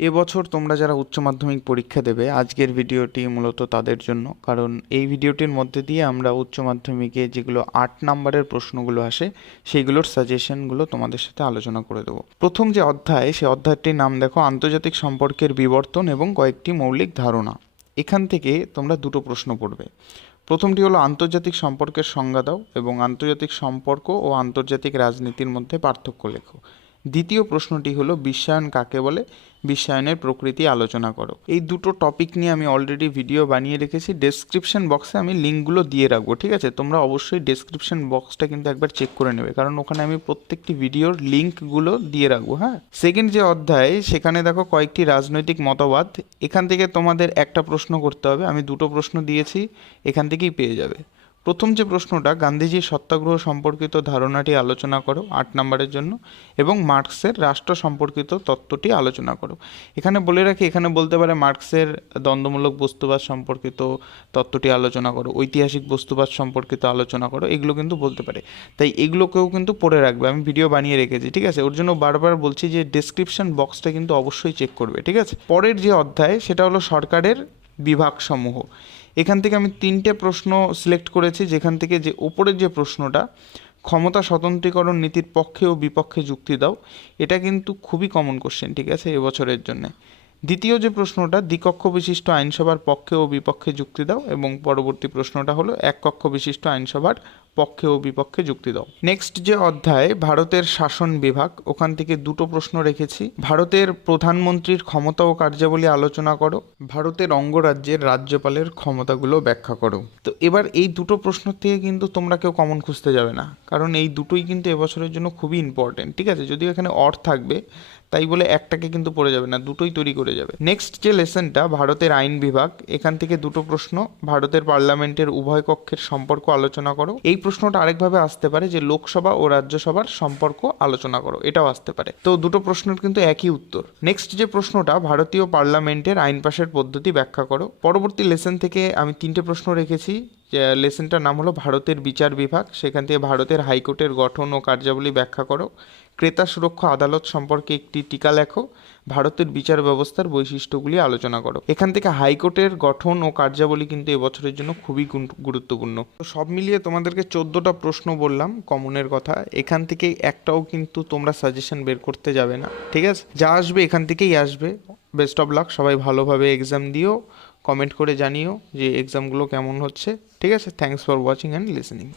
এবছর তোমরা যারা উচ্চ মাধ্যমিক পরীক্ষা দেবে, আজকের ভিডিওটি মূলত তাদের জন্য। কারণ এই ভিডিওটির মধ্যে দিয়ে আমরা উচ্চ মাধ্যমিকে যেগুলো আট নাম্বারের প্রশ্নগুলো আসে সেইগুলোর সাজেশনগুলো তোমাদের সাথে আলোচনা করে দেবো। প্রথম যে অধ্যায় সেই অধ্যায়টির নাম দেখো, আন্তর্জাতিক সম্পর্কের বিবর্তন এবং কয়েকটি মৌলিক ধারণা। এখান থেকে তোমরা দুটো প্রশ্ন পড়বে। প্রথমটি হলো, আন্তর্জাতিক সম্পর্কের সংজ্ঞা দাও এবং আন্তর্জাতিক সম্পর্ক ও আন্তর্জাতিক রাজনীতির মধ্যে পার্থক্য লেখো। দ্বিতীয় প্রশ্নটি হলো, বিশ্বায়ন কাকে বলে? বিশ্বায়নের প্রকৃতি আলোচনা করো। এই দুটো টপিক নিয়ে আমি অলরেডি ভিডিও বানিয়ে রেখেছি। ডেসক্রিপশন বক্সে আমি লিঙ্কগুলো দিয়ে রাখব, ঠিক আছে? তোমরা অবশ্যই ডেসক্রিপশন বক্সটা কিন্তু একবার চেক করে নেবে, কারণ ওখানে আমি প্রত্যেকটি ভিডিওর লিঙ্কগুলো দিয়ে রাখব হ্যাঁ? সেকেন্ড যে অধ্যায়, সেখানে দেখো কয়েকটি রাজনৈতিক মতবাদ। এখান থেকে তোমাদের একটা প্রশ্ন করতে হবে, আমি দুটো প্রশ্ন দিয়েছি, এখান থেকেই পেয়ে যাবে। প্রথম যে প্রশ্নটা গান্ধীজির সত্যাগ্রহ সম্পর্কিত ধারণাটি আলোচনা করো আট নম্বরের জন্য এবং মার্কসের রাষ্ট্র সম্পর্কিত তত্ত্বটি আলোচনা করো। এখানে বলে রাখি, এখানে বলতে পারে মার্কসের দ্বন্দ্বমূলক বস্তুবাদ সম্পর্কিত তত্ত্বটি আলোচনা করো, ঐতিহাসিক বস্তুবাদ সম্পর্কিত আলোচনা করো, এগুলো কিন্তু বলতে পারে। তাই এগুলোকেও কিন্তু পড়ে রাখবে, আমি ভিডিও বানিয়ে রেখেছি, ঠিক আছে? ওর জন্য বারবার বলছি যে ডেসক্রিপশন বক্সটা কিন্তু অবশ্যই চেক করবে, ঠিক আছে? পরের যে অধ্যায়, সেটা হলো সরকারের বিভাগসমূহ। এখান থেকে আমি তিনটে প্রশ্ন সিলেক্ট করেছি, যেখান থেকে যে ওপরের যে প্রশ্নটা, ক্ষমতা স্বতন্ত্রীকরণ নীতির পক্ষে ও বিপক্ষে যুক্তি দাও। এটা কিন্তু খুবই কমন কোশ্চেন ঠিক আছে, এবছরের জন্য। দ্বিতীয় যে প্রশ্নটা, দ্বিকক্ষ বিশিষ্ট আইনসভার পক্ষে ও বিপক্ষে যুক্তি দাও, এবং পরবর্তী প্রশ্নটা হলো এক কক্ষ বিশিষ্ট আইনসভার পক্ষে ও বিপক্ষে যুক্তি দাও। নেক্সট যে অধ্যায়, ভারতের শাসন বিভাগ, ওখান থেকে দুটো প্রশ্ন রেখেছি। ভারতের প্রধানমন্ত্রীর ক্ষমতা ও কার্যাবলী আলোচনা করো। ভারতের অঙ্গরাজ্যের রাজ্যপালের ক্ষমতাগুলো ব্যাখ্যা করো। তো এবার এই দুটো প্রশ্ন থেকে কিন্তু তোমরা কেউ কমন খুঁজতে যাবে না। কারণ এই দুটোই কিন্তু এবছরের জন্য খুবই ইম্পর্টেন্ট ঠিক আছে? যদিও এখানে অর্থ থাকবে, তাই বলে একটাকে কিন্তু পড়ে যাবে না, দুটোই তৈরি করে যাবে। নেক্সট যে লেসনটা ভারতের আইন বিভাগ, এখান থেকে দুটো প্রশ্ন, ভারতের পার্লামেন্টের উভয় কক্ষের সম্পর্ক আলোচনা করো। এই প্রশ্নটা আরেকভাবে আসতে পারে যে লোকসভা ও রাজ্যসভার সম্পর্ক আলোচনা করো, এটাও আসতে পারে। তো দুটো প্রশ্নের কিন্তু একই উত্তর। নেক্সট যে প্রশ্নটা, ভারতীয় পার্লামেন্টের আইন পাশের পদ্ধতি ব্যাখ্যা করো। পরবর্তী লেসন থেকে আমি তিনটে প্রশ্ন রেখেছি। লেসনটার নাম হলো ভারতের বিচার বিভাগ। সেখান থেকে ভারতের হাইকোর্টের গঠন ও কার্যাবলী ব্যাখ্যা করো। ক্রেতা সুরক্ষা আদালত সম্পর্কে একটি টিকা লেখো। ভারতের বিচার ব্যবস্থার বৈশিষ্ট্যগুলি আলোচনা করো। এখান থেকে হাইকোর্টের গঠন ও কার্যাবলী কিন্তু এবছরের জন্য খুবই গুরুত্বপূর্ণ। তো সব মিলিয়ে তোমাদেরকে চোদ্দোটা প্রশ্ন বললাম কমনের কথা। এখান থেকে একটাও কিন্তু তোমরা সাজেশন বের করতে যাবে না। ঠিক আছে? যা আসবে এখান থেকেই আসবে। বেস্ট অফ লাক সবাই ভালোভাবে এক্সাম দিও। কমেন্ট করে জানিও যে এক্সামগুলো কেমন হচ্ছে। ঠিক আছে? Thanks for watching and listening